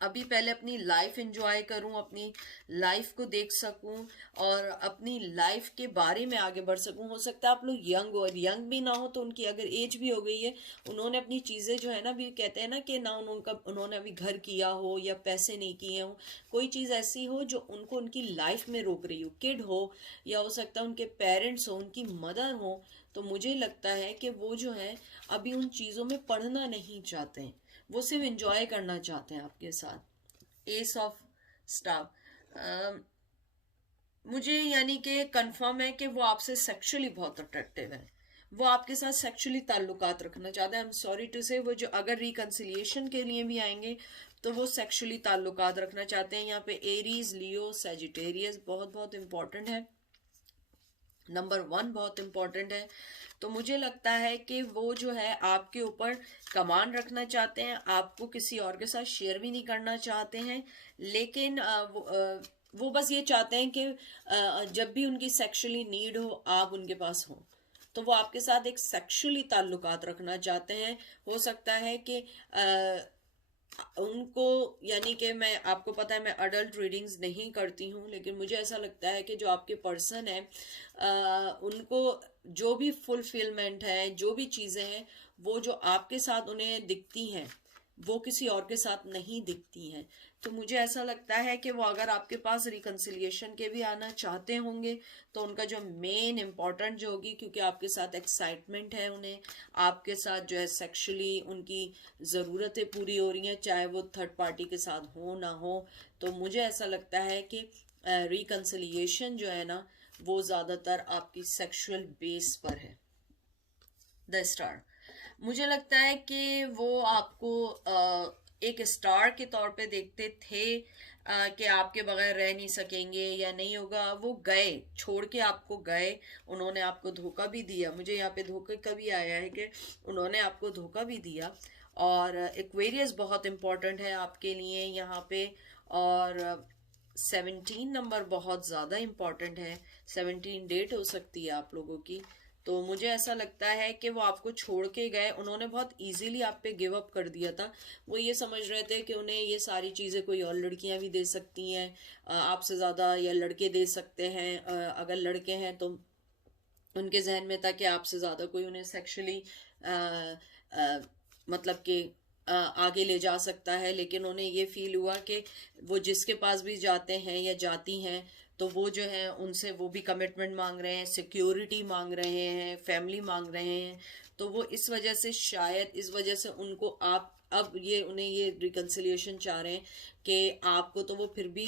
अभी पहले अपनी लाइफ एंजॉय करूं, अपनी लाइफ को देख सकूं और अपनी लाइफ के बारे में आगे बढ़ सकूं। हो सकता है आप लोग यंग हो, यंग भी ना हो तो उनकी अगर एज भी हो गई है, उन्होंने अपनी चीज़ें जो है ना, भी कहते हैं ना कि ना उन्होंने अभी घर किया हो या पैसे नहीं किए हो, कोई चीज़ ऐसी हो जो उनको उनकी लाइफ में रोक रही हो, किड हो, या हो सकता है उनके पेरेंट्स हो, उनकी मदर हो, तो मुझे लगता है कि वो जो है अभी उन चीज़ों में पढ़ना नहीं चाहते हैं, वो सिर्फ एंजॉय करना चाहते हैं आपके साथ। एस ऑफ स्टाफ, मुझे यानी कि कंफर्म है कि वो आपसे सेक्सुअली बहुत अट्रैक्टिव है, वो आपके साथ सेक्सुअली ताल्लुकात रखना चाहते हैं। आई एम सॉरी टू से, वो जो अगर रिकन्सिलिएशन के लिए भी आएंगे तो वो सेक्सुअली ताल्लुकात रखना चाहते हैं। यहाँ पे एरीज, लियो, सैजिटेरियस बहुत बहुत इंपॉर्टेंट है। नंबर 1 बहुत इंपॉर्टेंट है। तो मुझे लगता है कि वो जो है आपके ऊपर कमांड रखना चाहते हैं, आपको किसी और के साथ शेयर भी नहीं करना चाहते हैं, लेकिन वो बस ये चाहते हैं कि जब भी उनकी सेक्सुअली नीड हो आप उनके पास हो। तो वो आपके साथ एक सेक्सुअली ताल्लुकात रखना चाहते हैं। हो सकता है कि उनको, यानी कि मैं, आपको पता है मैं अडल्ट रीडिंग्स नहीं करती हूँ, लेकिन मुझे ऐसा लगता है कि जो आपके पर्सन है उनको जो भी फुलफिलमेंट है, जो भी चीज़ें हैं, वो जो आपके साथ उन्हें दिखती हैं वो किसी और के साथ नहीं दिखती हैं। तो मुझे ऐसा लगता है कि वो अगर आपके पास रिकन्सिलिएशन के भी आना चाहते होंगे तो उनका जो मेन इम्पोर्टेंट जो होगी, क्योंकि आपके साथ एक्साइटमेंट है, उन्हें आपके साथ जो है सेक्सुअली उनकी ज़रूरतें पूरी हो रही हैं, चाहे वो थर्ड पार्टी के साथ हो ना हो। तो मुझे ऐसा लगता है कि रिकन्सिलिएशन जो है ना, वो ज़्यादातर आपकी सेक्सुअल बेस पर है। द स्टार, मुझे लगता है कि वो आपको एक स्टार के तौर पे देखते थे, कि आपके बगैर रह नहीं सकेंगे या नहीं होगा। वो गए, छोड़ के आपको गए, उन्होंने आपको धोखा भी दिया। मुझे यहाँ पे धोखे का भी आया है कि उन्होंने आपको धोखा भी दिया। और एक्वेरियस बहुत इंपॉर्टेंट है आपके लिए यहाँ पे। और 17 नंबर बहुत ज़्यादा इम्पॉर्टेंट है। 17 डेट हो सकती है आप लोगों की। तो मुझे ऐसा लगता है कि वो आपको छोड़ के गए, उन्होंने बहुत इजीली आप पे गिव अप कर दिया था। वो ये समझ रहे थे कि उन्हें ये सारी चीज़ें कोई और लड़कियां भी दे सकती हैं आपसे ज़्यादा, या लड़के दे सकते हैं। अगर लड़के हैं तो उनके जहन में था कि आपसे ज़्यादा कोई उन्हें सेक्सुअली मतलब कि आगे ले जा सकता है। लेकिन उन्हें ये फील हुआ कि वो जिसके पास भी जाते हैं या जाती हैं तो वो जो है उनसे वो भी कमिटमेंट मांग रहे हैं, सिक्योरिटी मांग रहे हैं, फैमिली मांग रहे हैं। तो वो इस वजह से, शायद इस वजह से उनको आप अब ये उन्हें ये रिकन्सिलिएशन चाह रहे हैं कि आपको तो वो फिर भी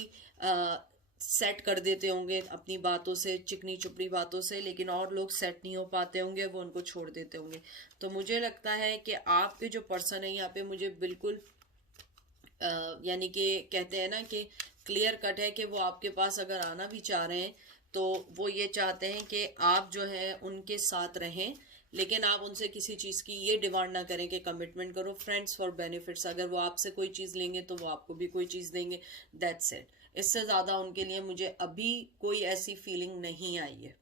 सेट कर देते होंगे अपनी बातों से, चिकनी चुपड़ी बातों से, लेकिन और लोग सेट नहीं हो पाते होंगे, वो उनको छोड़ देते होंगे। तो मुझे लगता है कि आपके जो पर्सन है यहाँ पे, मुझे बिल्कुल यानी कि कहते हैं ना कि क्लियर कट है कि वो आपके पास अगर आना भी चाह रहे हैं तो वो ये चाहते हैं कि आप जो है उनके साथ रहें, लेकिन आप उनसे किसी चीज़ की ये डिमांड ना करें कि कमिटमेंट करो। फ्रेंड्स फॉर बेनिफिट्स, अगर वो आपसे कोई चीज़ लेंगे तो वो आपको भी कोई चीज़ देंगे, दैट्स इट। इससे ज़्यादा उनके लिए मुझे अभी कोई ऐसी फीलिंग नहीं आई है।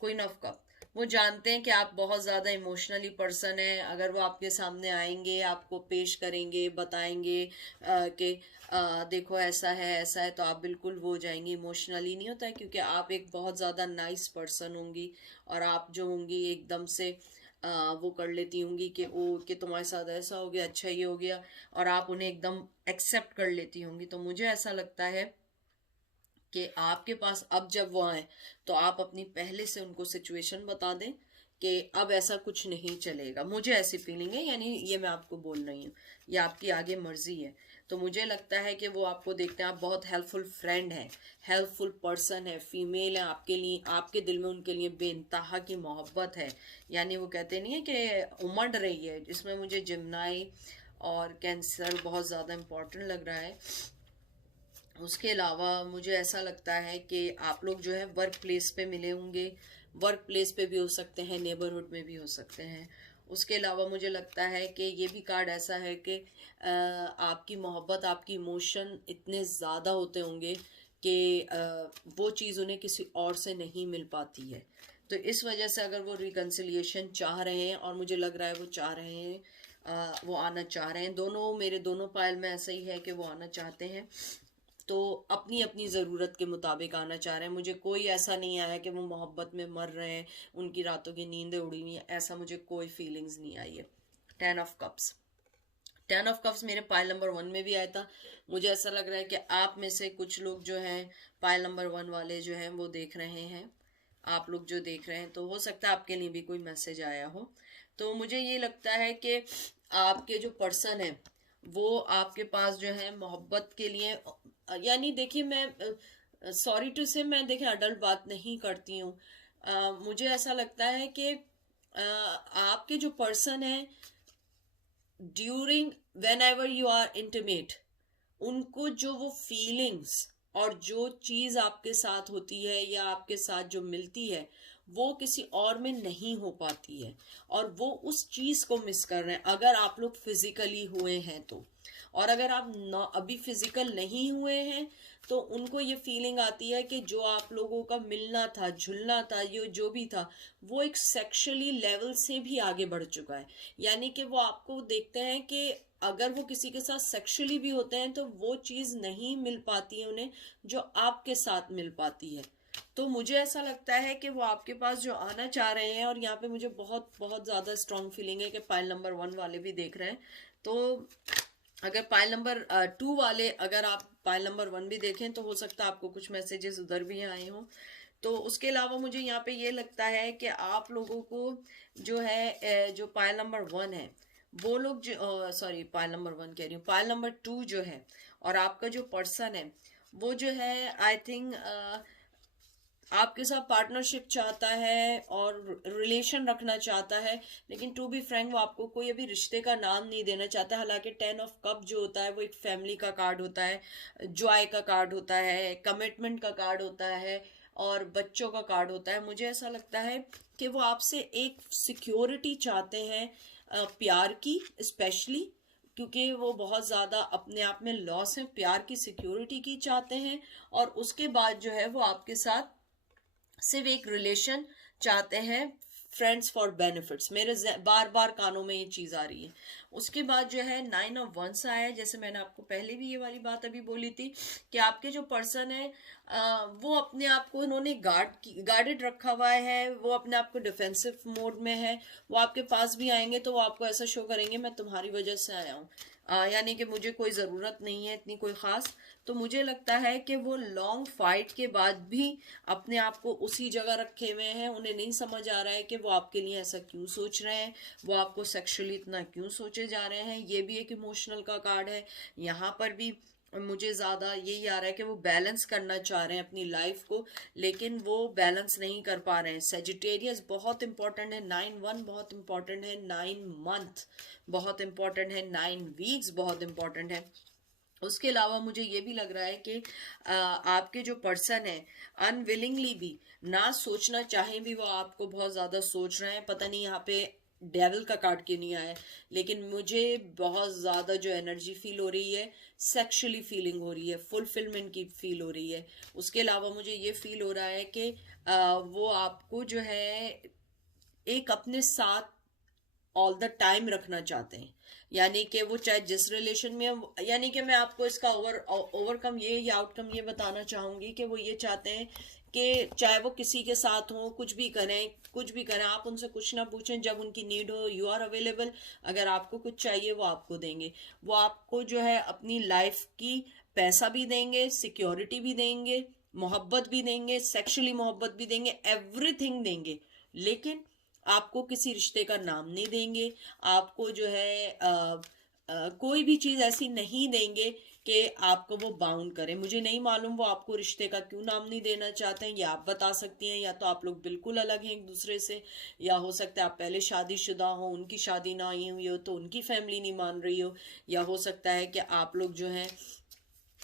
क्वीन ऑफ कप, वो जानते हैं कि आप बहुत ज़्यादा इमोशनली पर्सन हैं। अगर वो आपके सामने आएंगे, आपको पेश करेंगे, बताएंगे कि देखो ऐसा है, तो आप बिल्कुल वो हो जाएंगे। इमोशनली नहीं होता है, क्योंकि आप एक बहुत ज़्यादा नाइस पर्सन होंगी, और आप जो होंगी एकदम से वो कर लेती होंगी कि ओ कि तुम्हारे साथ ऐसा हो गया, अच्छा ये हो गया, और आप उन्हें एकदम एक्सेप्ट कर लेती होंगी। तो मुझे ऐसा लगता है कि आपके पास अब जब वो आए तो आप अपनी पहले से उनको सिचुएशन बता दें कि अब ऐसा कुछ नहीं चलेगा। मुझे ऐसी फीलिंग है, यानी ये मैं आपको बोल रही हूँ, ये आपकी आगे मर्जी है। तो मुझे लगता है कि वो आपको देखते हैं, आप बहुत हेल्पफुल फ्रेंड हैं, हेल्पफुल पर्सन है, फीमेल है, आपके लिए, आपके दिल में उनके लिए बेइंतहा की मोहब्बत है। यानी वो कहते नहीं है कि उमड़ रही है, जिसमें मुझे जिम्नाई और कैंसर बहुत ज़्यादा इम्पोर्टेंट लग रहा है। उसके अलावा मुझे ऐसा लगता है कि आप लोग जो है वर्क प्लेस पे मिले होंगे, वर्क प्लेस पे भी हो सकते हैं, नेबरहुड में भी हो सकते हैं। उसके अलावा मुझे लगता है कि ये भी कार्ड ऐसा है कि आपकी मोहब्बत, आपकी इमोशन इतने ज़्यादा होते होंगे कि वो चीज़ उन्हें किसी और से नहीं मिल पाती है। तो इस वजह से अगर वो रिकन्सिलिएशन चाह रहे हैं, और मुझे लग रहा है वो चाह रहे हैं, वो आना चाह रहे हैं, दोनों मेरे दोनों पायल में ऐसा ही है कि वो आना चाहते हैं, तो अपनी अपनी ज़रूरत के मुताबिक आना चाह रहे हैं। मुझे कोई ऐसा नहीं आया कि वो मोहब्बत में मर रहे हैं, उनकी रातों की नींदें उड़ी हुई हैं, ऐसा मुझे कोई फीलिंग्स नहीं आई है। 10 ऑफ कप्स, 10 ऑफ कप्स मेरे पाइल नंबर 1 में भी आया था। मुझे ऐसा लग रहा है कि आप में से कुछ लोग जो हैं पाइल नंबर 1 वाले जो हैं वो देख रहे हैं, आप लोग जो देख रहे हैं, तो हो सकता है आपके लिए भी कोई मैसेज आया हो। तो मुझे ये लगता है कि आपके जो पर्सन है वो आपके पास जो है मोहब्बत के लिए, यानी देखिए मैं सॉरी टू से, मैं देखिए अडल्ट बात नहीं करती हूँ। मुझे ऐसा लगता है कि आपके जो पर्सन है, during whenever you are intimate, उनको जो वो फीलिंग्स और जो चीज आपके साथ होती है या आपके साथ जो मिलती है वो किसी और में नहीं हो पाती है, और वो उस चीज को मिस कर रहे हैं। अगर आप लोग फिजिकली हुए हैं तो, और अगर आप अभी फिजिकल नहीं हुए हैं तो उनको ये फीलिंग आती है कि जो आप लोगों का मिलना था, झुलना था, ये जो भी था, वो एक सेक्सुअली लेवल से भी आगे बढ़ चुका है। यानी कि वो आपको देखते हैं कि अगर वो किसी के साथ सेक्सुअली भी होते हैं तो वो चीज नहीं मिल पाती है उन्हें जो आपके साथ मिल पाती है। तो मुझे ऐसा लगता है कि वो आपके पास जो आना चाह रहे हैं, और यहाँ पे मुझे बहुत बहुत ज्यादा स्ट्रॉन्ग फीलिंग है कि पाइल नंबर 1 वाले भी देख रहे हैं। तो अगर पाइल नंबर 2 वाले, अगर आप पाइल नंबर 1 भी देखें तो हो सकता है आपको कुछ मैसेजेस उधर भी आए हों। तो उसके अलावा मुझे यहाँ पे ये लगता है कि आप लोगों को जो है जो पाइल नंबर 1 है वो लोग जो, सॉरी पाइल नंबर 1 कह रही हूँ, पाइल नंबर 2 जो है और आपका जो पर्सन है वो जो है आई थिंक आपके साथ पार्टनरशिप चाहता है और रिलेशन रखना चाहता है, लेकिन टू बी फ्रैंक वो आपको कोई अभी रिश्ते का नाम नहीं देना चाहता। हालांकि 10 ऑफ कप जो होता है वो एक फैमिली का कार्ड होता है, जॉय का कार्ड होता है, कमिटमेंट का कार्ड होता है, और बच्चों का कार्ड होता है। मुझे ऐसा लगता है कि वो आपसे एक सिक्योरिटी चाहते हैं, प्यार की स्पेशली, क्योंकि वो बहुत ज़्यादा अपने आप में लॉस है, प्यार की सिक्योरिटी की चाहते हैं, और उसके बाद जो है वो आपके साथ सिर्फ एक रिलेशन चाहते हैं, फ्रेंड्स फॉर बेनिफिट्स। मेरे बार बार कानों में ये चीज आ रही है। उसके बाद जो है 9 ऑफ वंस आया है, जैसे मैंने आपको पहले भी ये वाली बात अभी बोली थी कि आपके जो पर्सन है वो अपने आप को उन्होंने गार्डेड रखा हुआ है, वो अपने आप को डिफेंसिव मोड में है। वो आपके पास भी आएंगे तो वो आपको ऐसा शो करेंगे मैं तुम्हारी वजह से आया हूँ, यानी कि मुझे कोई ज़रूरत नहीं है इतनी कोई ख़ास। तो मुझे लगता है कि वो लॉन्ग फाइट के बाद भी अपने आप को उसी जगह रखे हुए हैं। उन्हें नहीं समझ आ रहा है कि वो आपके लिए ऐसा क्यों सोच रहे हैं, वो आपको सेक्सुअली इतना क्यों सोचे जा रहे हैं। ये भी एक इमोशनल का कार्ड है। यहाँ पर भी मुझे ज़्यादा यही आ रहा है कि वो बैलेंस करना चाह रहे हैं अपनी लाइफ को, लेकिन वो बैलेंस नहीं कर पा रहे हैं। सेजिटेरियस बहुत इंपॉर्टेंट है, 9-1 बहुत इंपॉर्टेंट है, 9 मंथ बहुत इंपॉर्टेंट है, 9 वीक्स बहुत इंपॉर्टेंट है। उसके अलावा मुझे ये भी लग रहा है कि आपके जो पर्सन है अनविलिंगली भी, ना सोचना चाहे भी, वो आपको बहुत ज्यादा सोच रहे हैं। पता नहीं यहाँ पे डेविल का कार्ड क्यों नहीं आया, लेकिन मुझे बहुत ज्यादा जो एनर्जी फील हो रही है, सेक्सुअली फीलिंग हो रही है, फुलफिलमेंट की फील हो रही है। उसके अलावा मुझे ये फील हो रहा है कि वो आपको जो है एक अपने साथ ऑल द टाइम रखना चाहते हैं। यानी कि वो चाहे जिस रिलेशन में यानी कि मैं आपको इसका ओवरकम ये आउटकम ये बताना चाहूंगी कि वो ये चाहते हैं कि चाहे वो किसी के साथ हो, कुछ भी करें, आप उनसे कुछ ना पूछें, जब उनकी नीड हो यू आर अवेलेबल। अगर आपको कुछ चाहिए वो आपको देंगे। वो आपको जो है अपनी लाइफ की पैसा भी देंगे, सिक्योरिटी भी देंगे, मोहब्बत भी देंगे, सेक्सुअली मोहब्बत भी देंगे, एवरीथिंग देंगे। लेकिन आपको किसी रिश्ते का नाम नहीं देंगे। आपको जो है कोई भी चीज ऐसी नहीं देंगे कि आपको वो बाउंड करे। मुझे नहीं मालूम वो आपको रिश्ते का क्यों नाम नहीं देना चाहते हैं, ये आप बता सकती हैं। या तो आप लोग बिल्कुल अलग हैं एक दूसरे से, या हो सकता है आप पहले शादीशुदा हो, उनकी शादी ना हुई हुई हो तो उनकी फैमिली नहीं मान रही हो, या हो सकता है कि आप लोग जो है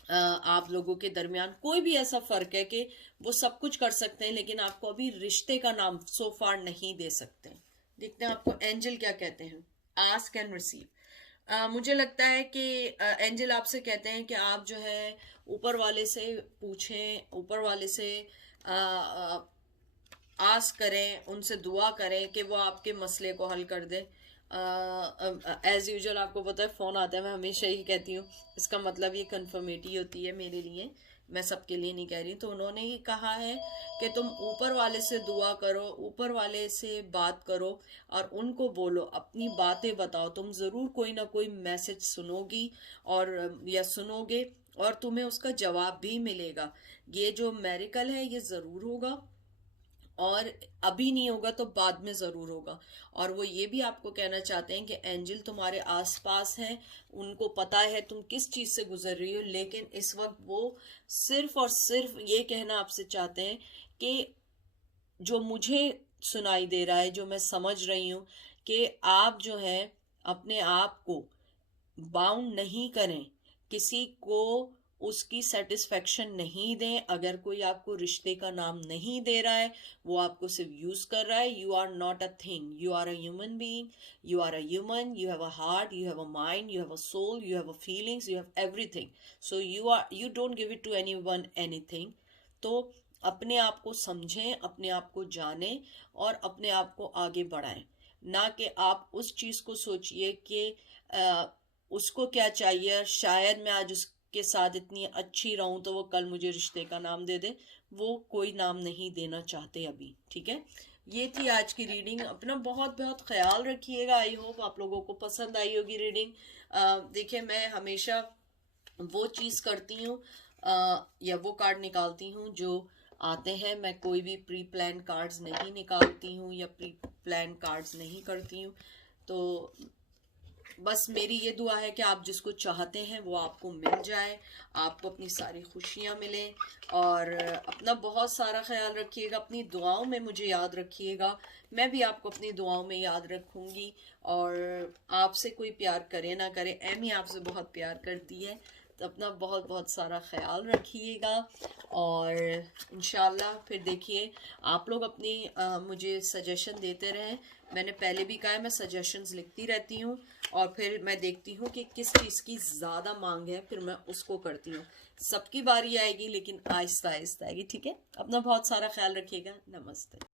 आप लोगों के दरमियान कोई भी ऐसा फर्क है कि वो सब कुछ कर सकते हैं लेकिन आपको अभी रिश्ते का नाम सो फार नहीं दे सकते। देखते हैं आपको एंजल क्या कहते हैं। Ask and receive. मुझे लगता है कि एंजल आपसे कहते हैं कि आप जो है ऊपर वाले से पूछें, ऊपर वाले से आस करें, उनसे दुआ करें कि वो आपके मसले को हल कर दे। एज यूजुअल आपको पता है फोन आता है, मैं हमेशा ही कहती हूँ, इसका मतलब ये कंफर्मेटी होती है मेरे लिए, मैं सबके लिए नहीं कह रही। तो उन्होंने ही कहा है कि तुम ऊपर वाले से दुआ करो, ऊपर वाले से बात करो और उनको बोलो, अपनी बातें बताओ। तुम जरूर कोई ना कोई मैसेज सुनोगी और या सुनोगे और तुम्हें उसका जवाब भी मिलेगा। ये जो मेरिकल है ये जरूर होगा, और अभी नहीं होगा तो बाद में जरूर होगा। और वो ये भी आपको कहना चाहते हैं कि एंजल तुम्हारे आसपास हैं, उनको पता है तुम किस चीज से गुजर रही हो, लेकिन इस वक्त वो सिर्फ और सिर्फ ये कहना आपसे चाहते हैं कि जो मुझे सुनाई दे रहा है, जो मैं समझ रही हूं, कि आप जो है अपने आप को बाउंड नहीं करें, किसी को उसकी सेटिस्फेक्शन नहीं दें। अगर कोई आपको रिश्ते का नाम नहीं दे रहा है, वो आपको सिर्फ यूज कर रहा है। You are not a thing, you are a human being, you are a human, you have a heart, you have a mind, you have a soul, you have a feelings, you have everything. So you don't give it to anyone anything. तो अपने आप को समझें, अपने आप को जानें और अपने आप को आगे बढ़ाएं। ना कि आप उस चीज को सोचिए कि उसको क्या चाहिए, शायद मैं आज उसके साथ इतनी अच्छी रहूं तो वो कल मुझे रिश्ते का नाम दे दे। वो कोई नाम नहीं देना चाहते अभी। ठीक है, ये थी आज की रीडिंग। अपना बहुत बहुत ख्याल रखिएगा। आई होप आप लोगों को पसंद आई होगी रीडिंग। देखिए, मैं हमेशा वो चीज करती हूँ या वो कार्ड निकालती हूँ जो आते हैं। मैं कोई भी प्री प्लान कार्ड्स नहीं निकालती हूँ या प्री प्लान कार्ड्स नहीं करती हूँ। तो बस मेरी ये दुआ है कि आप जिसको चाहते हैं वो आपको मिल जाए, आपको अपनी सारी खुशियां मिले। और अपना बहुत सारा ख्याल रखिएगा, अपनी दुआओं में मुझे याद रखिएगा। मैं भी आपको अपनी दुआओं में याद रखूंगी। और आपसे कोई प्यार करे ना करे, एमी आपसे बहुत प्यार करती है। तो अपना बहुत बहुत सारा ख्याल रखिएगा। और इंशाल्लाह फिर देखिए, आप लोग अपनी मुझे सजेशन देते रहें। मैंने पहले भी कहा है, मैं सजेशंस लिखती रहती हूँ और फिर मैं देखती हूँ कि किस चीज़ की ज़्यादा मांग है, फिर मैं उसको करती हूँ। सबकी बारी आएगी लेकिन आहिस्ता आहिस्ता आएगी। ठीक है, अपना बहुत सारा ख्याल रखिएगा। नमस्ते।